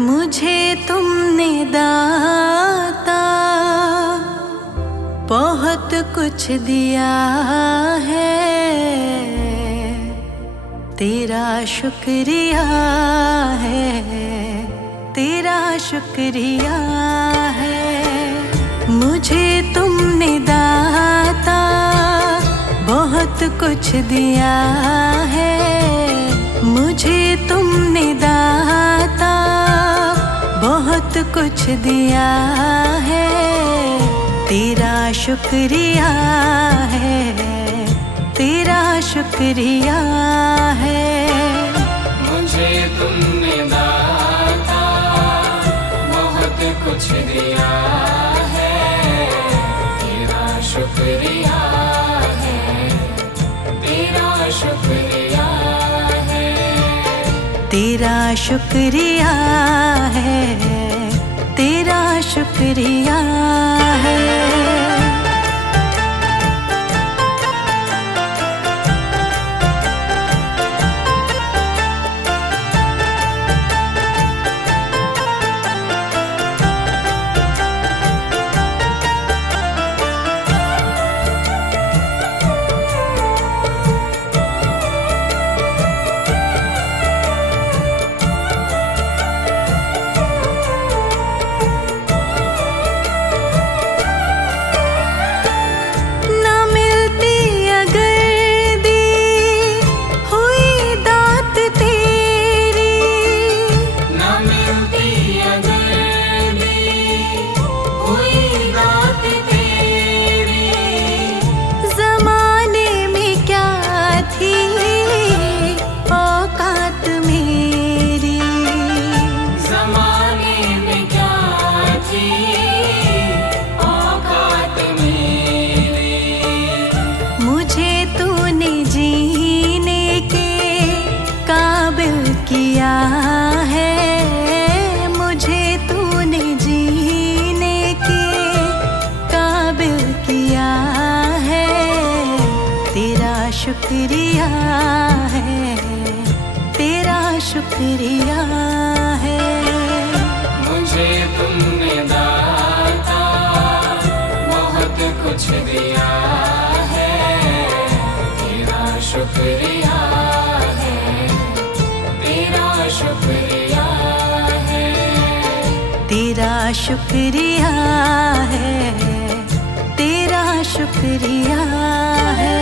मुझे तुमने दाता बहुत कुछ दिया है, तेरा शुक्रिया है, तेरा शुक्रिया है। मुझे तुमने दाता बहुत कुछ दिया है, मुझे तुमने दाता बहुत कुछ दिया है, तेरा शुक्रिया है, तेरा शुक्रिया है। मुझे तुमने दाता बहुत कुछ दिया है, तेरा शुक्रिया है, तेरा शुक्रिया है, तेरा शुक्रिया है, तेरा शुक्रिया है। किया है मुझे तूने जीने के काबिल किया है, तेरा शुक्रिया है, तेरा शुक्रिया है। मुझे तुमने दाता बहुत कुछ दिया है, तेरा शुक्रिया है, तेरा शुक्रिया है, तेरा शुक्रिया है, तेरा शुक्रिया है।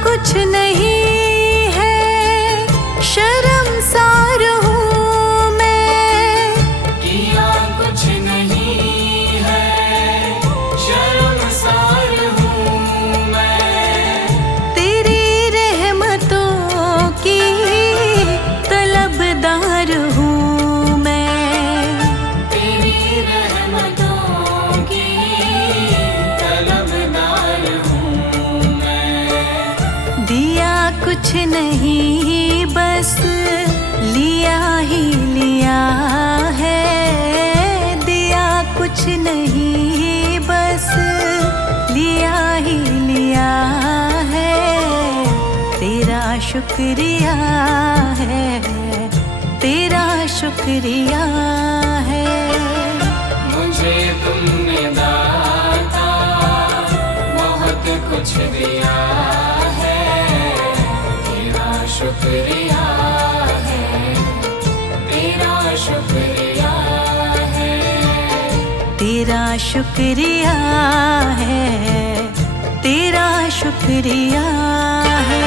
कुछ नहीं है शर्मसार हूँ मैं, किया कुछ नहीं है शर्मसार हूँ मैं, तेरी रहमतों की तलबदार हूँ मैं, तेरी रहमतों की तलबदार हूँ मैं। दिया कुछ नहीं बस लिया ही लिया है, दिया कुछ नहीं बस लिया ही लिया है, तेरा शुक्रिया है, तेरा शुक्रिया है। मुझे तुमने दाता बहुत कुछ दिया है, तेरा शुक्रिया है, तेरा शुक्रिया है, तेरा शुक्रिया है, तेरा शुक्रिया है।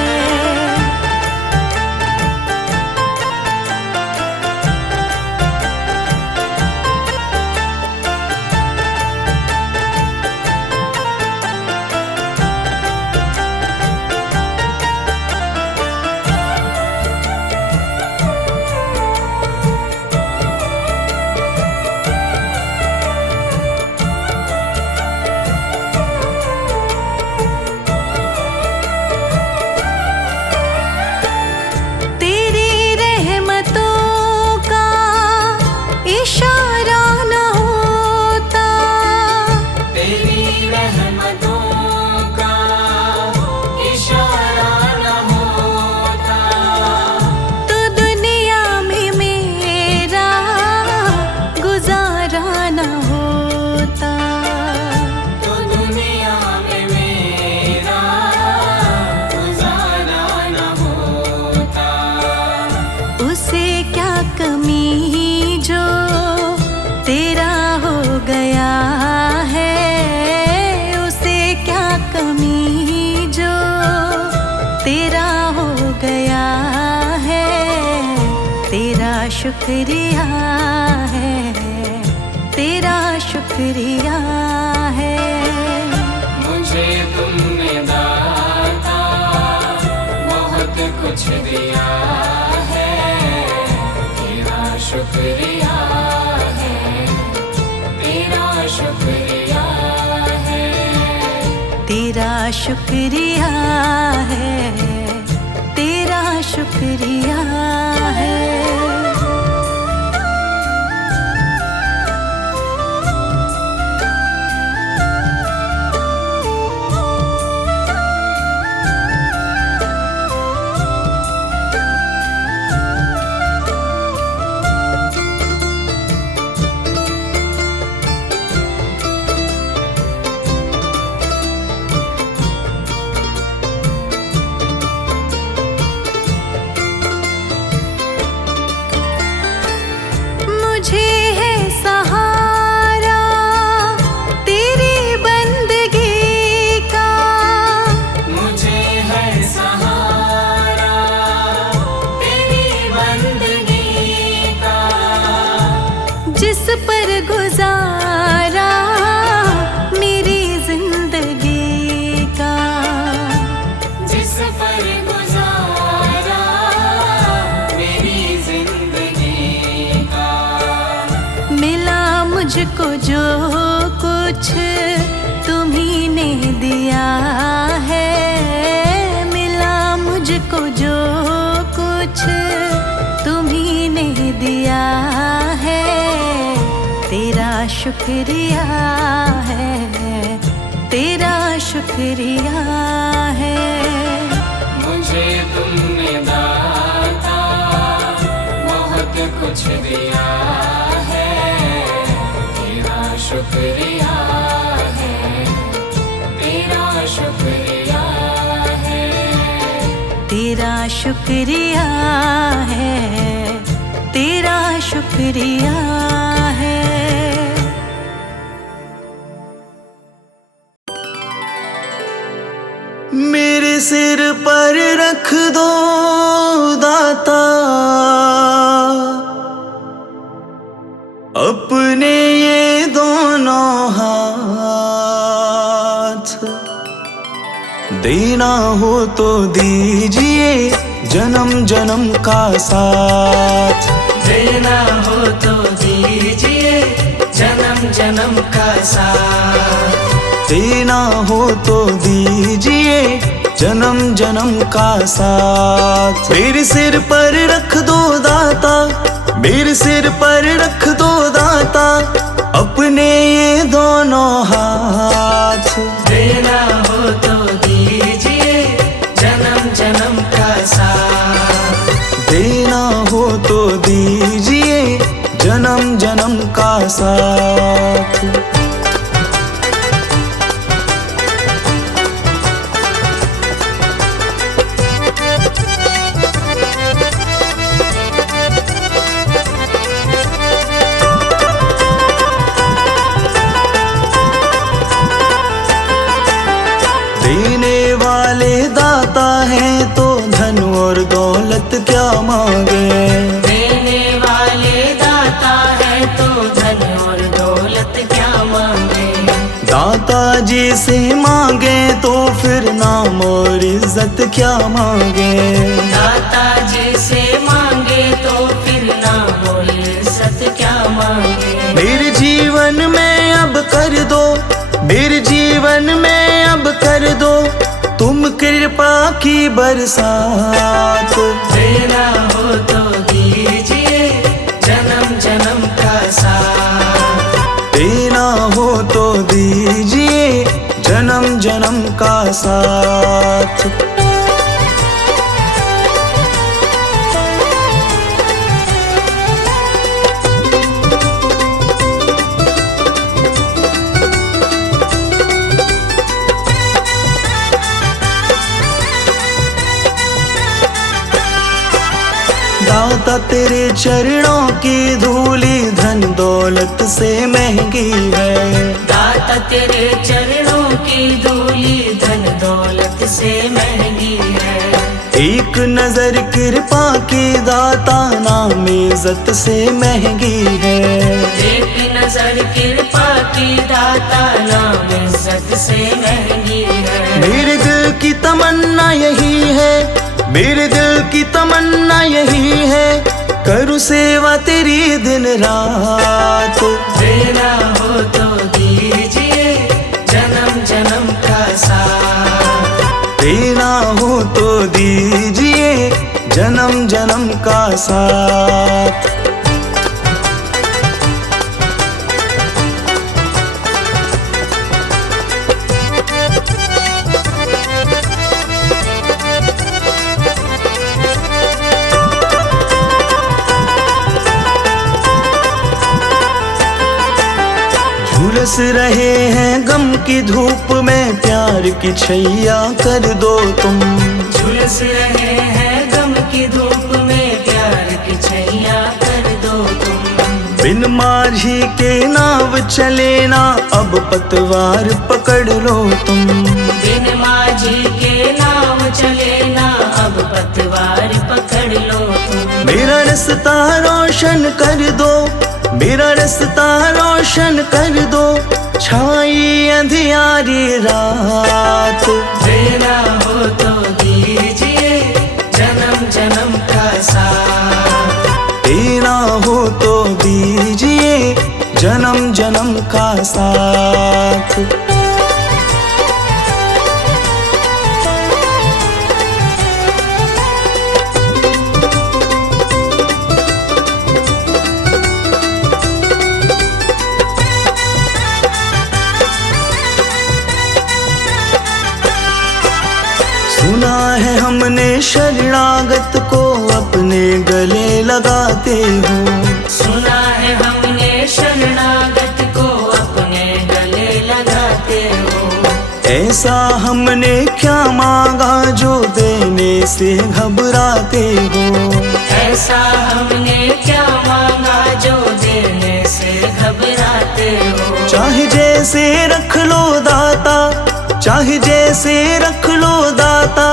शुक्रिया है, तेरा शुक्रिया है। मुझे तुमने दाता बहुत कुछ दिया है, तेरा शुक्रिया है, तेरा शुक्रिया है। तेरा शुक्रिया है, तेरा शुक्रिया है। मुझे है सहारा तेरी बंदगी का, मुझे है सहारा तेरी बंदगी का। जिस पर गुजारा मेरी जिंदगी का, जिस पर गुजारा मेरी जिंदगी का। मिला मुझको जो कुछ तुम्ही ने दिया है, मिला मुझको जो कुछ तुम्ही ने दिया है। तेरा शुक्रिया है, तेरा शुक्रिया है। मुझे तुमने दाता बहुत कुछ दिया है, तेरा शुक्रिया है, तेरा शुक्रिया है। तेरा शुक्रिया है, तेरा शुक्रिया है। मेरे सिर पर रख दो दाता अपने ये दोनों हाथ। देना हो तो दीजिए जन्म जन्म का साथ, देना हो तो दीजिए जन्म जन्म का साथ। देना हो तो दीजिए जन्म जन्म का साथ। मेरे सिर पर रख दो दाता, मेरे सिर पर रख दो दाता अपने ये दोनों हाथ। देना हो तो दीजिए जन्म जन्म का साथ। देना हो तो दीजिए जन्म जन्म का साथ। देने वाले दाता हैं तो धन और दौलत क्या मांगे। देने वाले दाता है तो धन और दौलत क्या मांगे। दाता जी से मांगे तो फिर नाम और इज्जत क्या मांगे। दाता जी से मांगे तो फिर नाम और इज्जत क्या मांगे। मेरे जीवन में अब कर दो, मेरे जीवन में अब कर दो तुम कृपा की बरसात। देना हो तो दीजिए जन्म जन्म का साथ। देना हो तो दीजिए जन्म जन्म का साथ। दाता तेरे चरणों की धूली धन दौलत से महंगी है। दाता तेरे चरणों की धूली धन दौलत से महंगी है। एक नजर कृपा की दाता नाम इज्जत से महंगी है। एक नजर कृपा की दाता नाम इज्जत से महंगी है। मेरे दिल की तमन्ना यही है, मेरे दिल की तमन्ना यही है, करूँ सेवा तेरी दिन रात। देना हो तो दीजिए जन्म जन्म का साथ। देना हो तो दीजिए जन्म जन्म का साथ। झुलस रहे हैं गम की धूप में, प्यार की छैया कर दो तुम। झुलस रहे हैं गम की धूप में, प्यार की छैया कर दो तुम। बिन माझी के नाव चले ना, अब पतवार पकड़ लो तुम। बिन माझी के नाव चले ना, अब पतवार पकड़ लो तुम। मेरा रास्ता रोशन कर दो, मेरा रास्ता रोशन कर दो, छाई अंधियारी रात। देना हो तो दीजिए जन्म जन्म का साथ। देना हो तो दीजिए जन्म जन्म का साथ। सुना है हमने शरणागत को अपने गले लगाते हो। सुना है हमने शरणागत को अपने गले लगाते हो। ऐसा हमने क्या मांगा जो देने से घबराते हो। ऐसा हमने क्या मांगा जो देने से घबराते हो। चाहे जैसे रख लो दाता, चाहे जैसे रख लो दाता,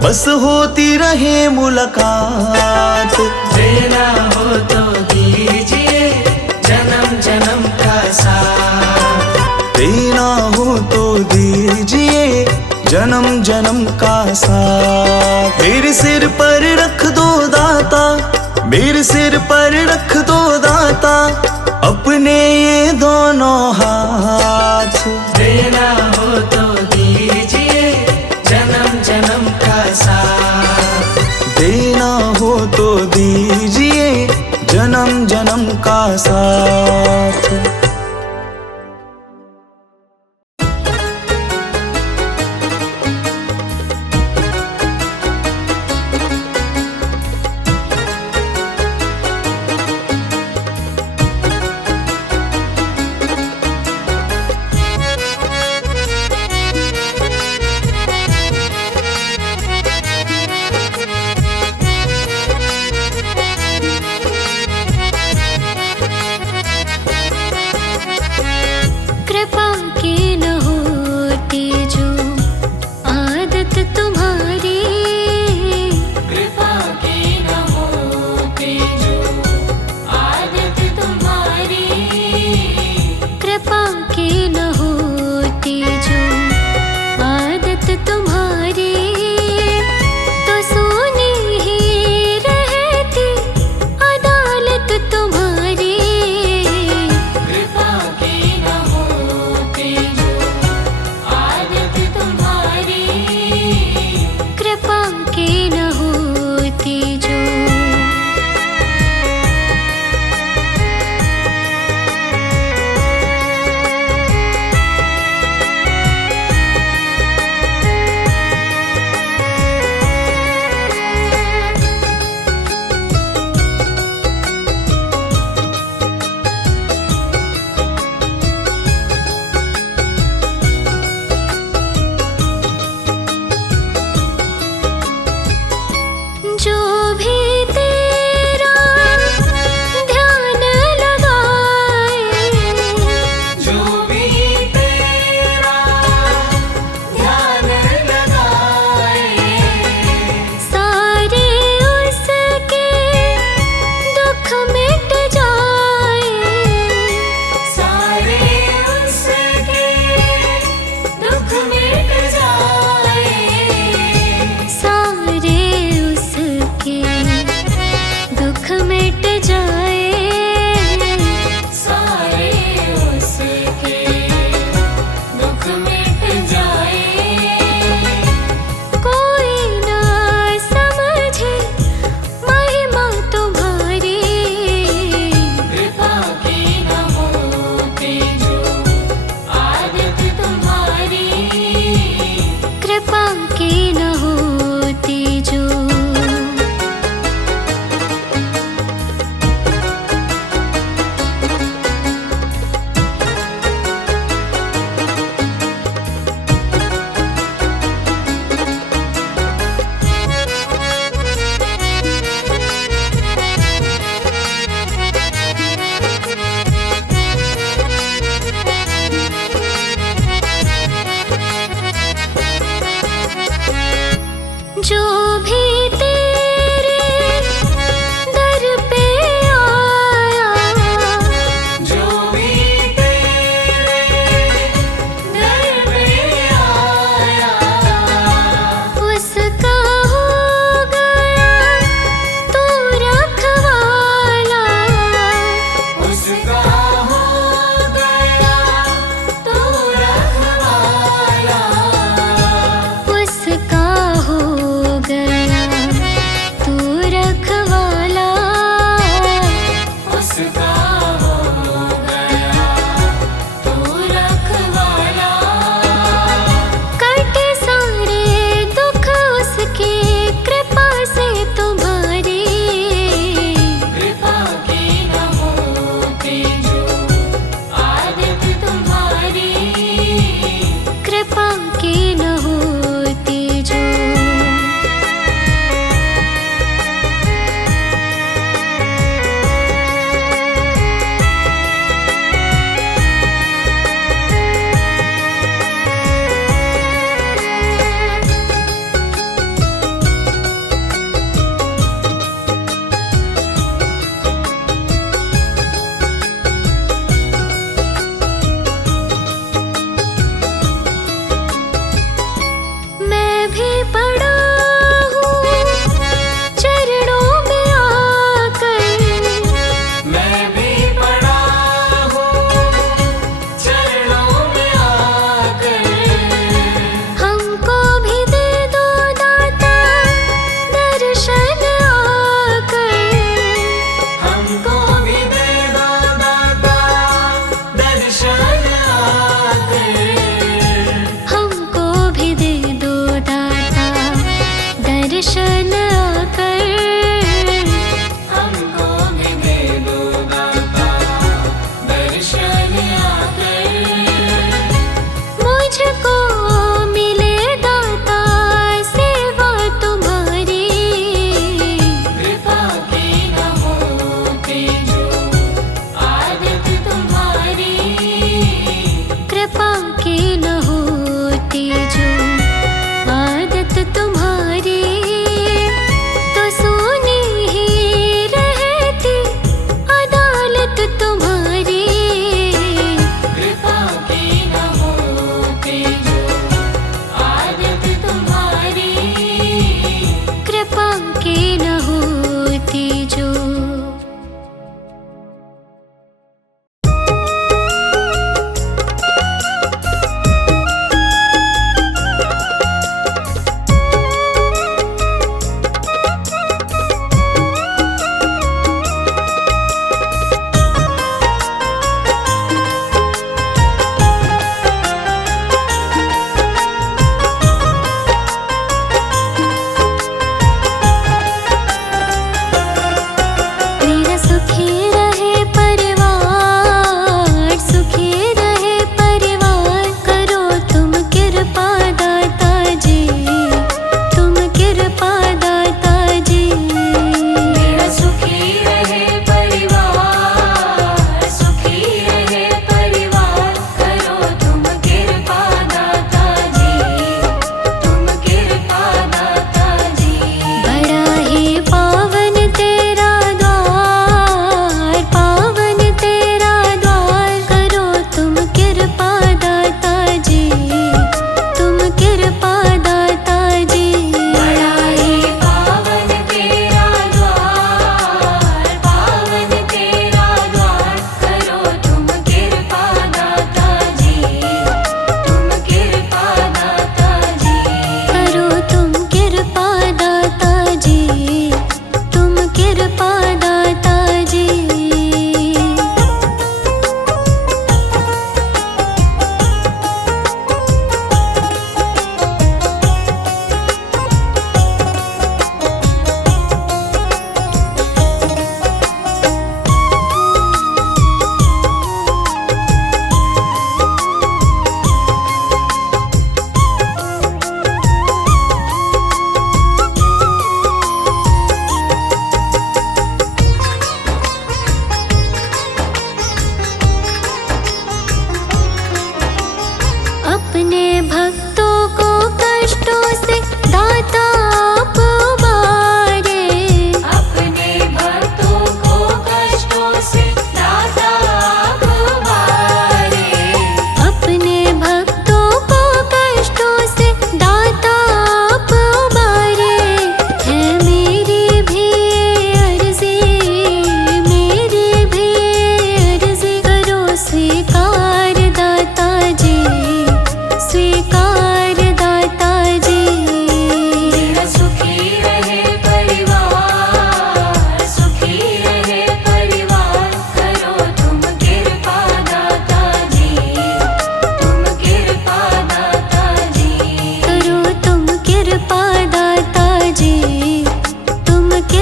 बस होती रहे मुलाकात। देना हो तो दीजिए जन्म जन्म का साथ। देना हो तो दीजिए जन्म जन्म का साथ। मेरे सिर पर रख दो दाता, मेरे सिर पर रख दो दाता, अपने ये दोनों हाथ। देना हो तो दीजिए जन्म जन्म का साथ। देना हो तो दीजिए जन्म जन्म का साथ।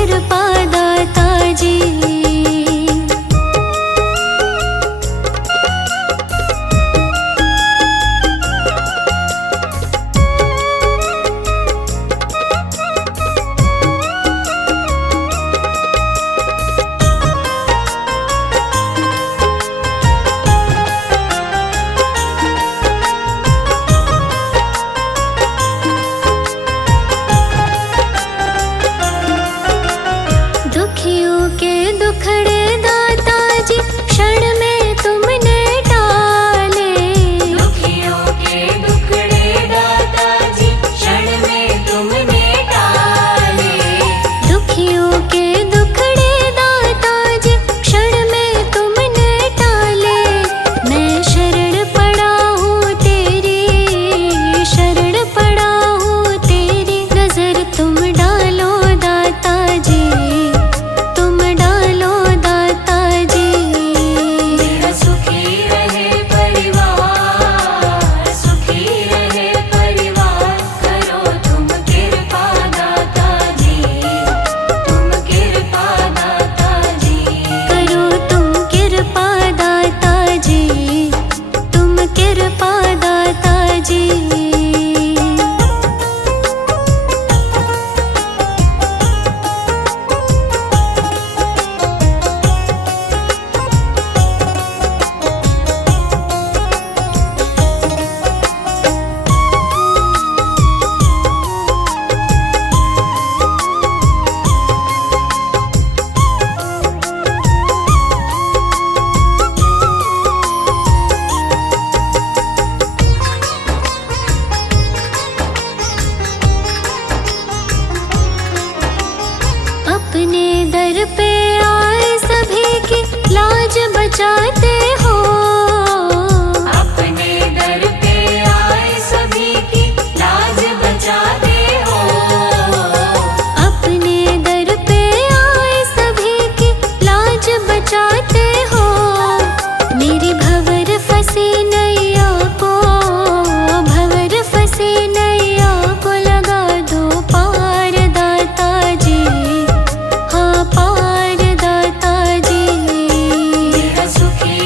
कृपा दाता जी। दुखियों के दुखड़े दाता जी क्षण में तुमने टाले। दुखियों के दुखड़े दाता जी क्षण में तुमने टाले। दुखियों के दुखड़े दाता जी क्षण में तुमने टाले। मैं शरण पड़ा हूँ तेरी, शरण पड़ा हूँ तेरी। नजर तुम डालो दाता जी, तुम डालो दाता जी। मेरा सुखी रहे परिवार, सुखी रहे परिवार। करो तुम कृपा दाता जी, तुम कृपा दाता जी। करो तुम कृपा दाता जी, तुम कृपा दाता जी। अपने दर पे आए सभी की लाज बचाते हो। अपने दर पे आए सभी की लाज बचाते हो। अपने दर पे आए सभी की लाज बचाते हो। मेरी भंवर फंसी नैया को, भंवर फंसी नैया को लगा दो पार दाता जी। हाँ पार दाता जी। मेरा सुखी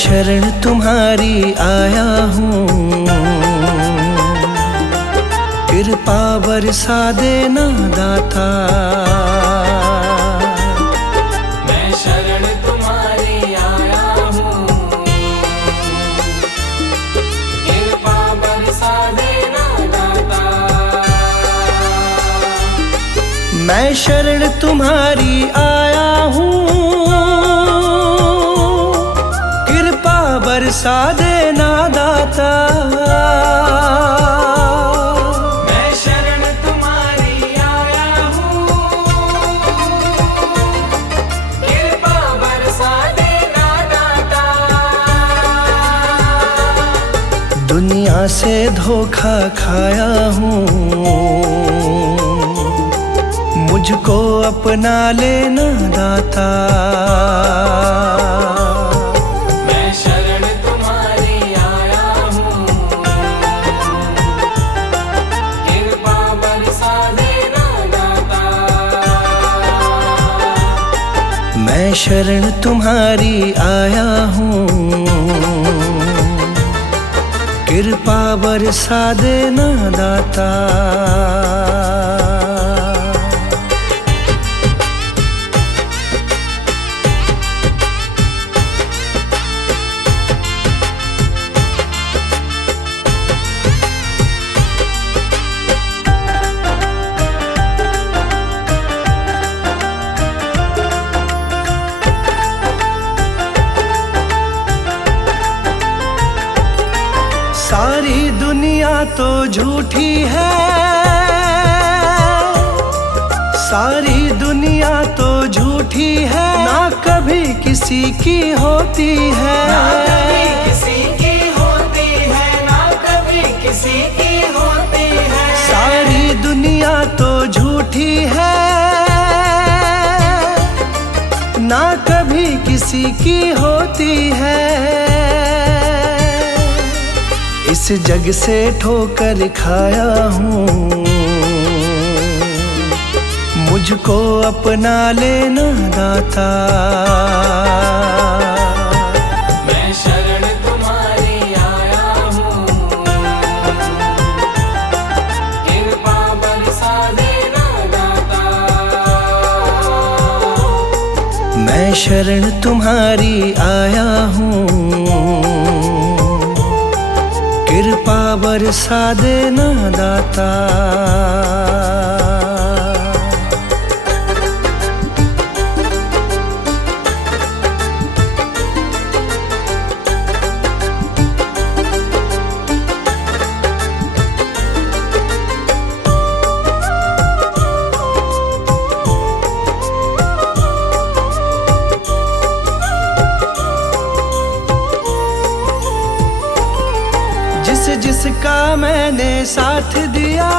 शरण तुम्हारी आया हूँ, कृपा बरसा देना दाता। मैं शरण तुम्हारी आया हूँ, कृपा बरसा देना दाता। मैं शरण तुम्हारी आया हूँ, कृपा बरसा देना दाता। मैं शरण तुम्हारी आया हूँ, कृपा बरसा देना दाता। दुनिया से धोखा खाया हूँ, मुझको अपना लेना दाता। मैं शरण तुम्हारी आया हूँ, कृपा बरसा देना दाता। मैं शरण तुम्हारी आया हूँ, कृपा बरसा देना दाता। सारी दुनिया तो झूठी है, सारी दुनिया तो झूठी है, ना कभी किसी की होती है। ना कभी किसी की होती है, ना कभी किसी की होती है। सारी दुनिया तो झूठी है, ना कभी किसी की होती है। इस जग से ठोकर खाया हूँ, मुझको अपना लेना दाता। मैं शरण तुम्हारी आया हूँ, कृपा बरसा देना दाता। मैं शरण तुम्हारी आया हूँ, कृपा बरसा देना दाता। जिसका मैंने साथ दिया,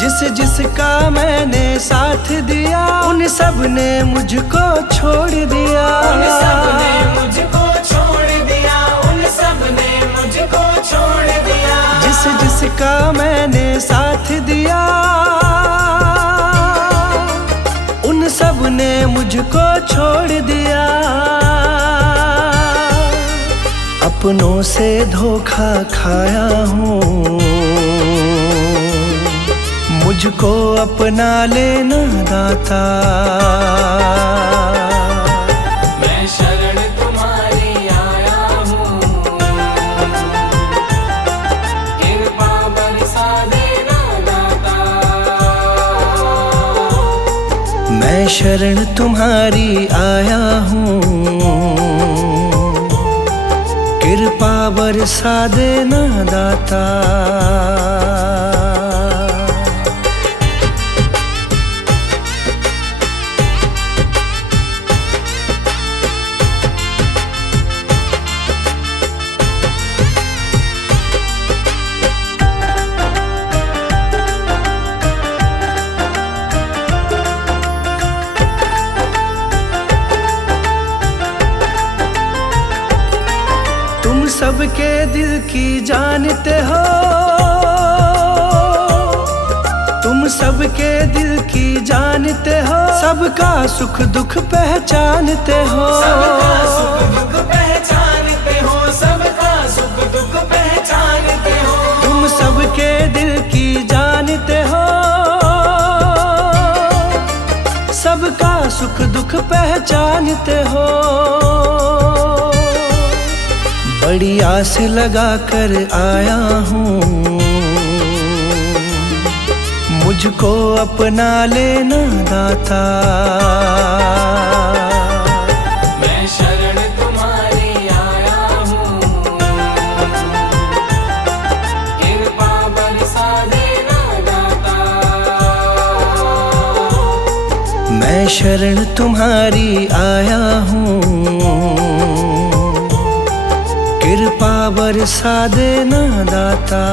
जिसका मैंने साथ दिया, उन सब ने मुझको छोड़ दिया। उन सब ने मुझको छोड़ दिया, उन सब ने मुझको छोड़ दिया। जिसका मैंने साथ दिया, उन सब ने मुझको छोड़ दिया। अपनों से धोखा खाया हूँ, मुझको अपना लेना दाता। मैं शरण तुम्हारी आया हूँ, कृपा बरसा देना दाता। मैं शरण तुम्हारी आया हूँ, कृपा बरसा देना दाता। तुम सबके दिल की जानते हो, तुम सबके दिल की जानते हो, सबका सुख दुख पहचानते हो। सबका सुख दुख पहचानते हो, सबका सुख दुख पहचानते हो। तुम सबके दिल की जानते हो, सबका सुख दुख पहचानते हो। बड़ी आस लगा कर आया हूँ, मुझको अपना लेना दाता। मैं शरण तुम्हारी आया हूँ, कृपा बरसा देना दाता। मैं शरण तुम्हारी आया हूँ, कृपा बरसा देना दाता।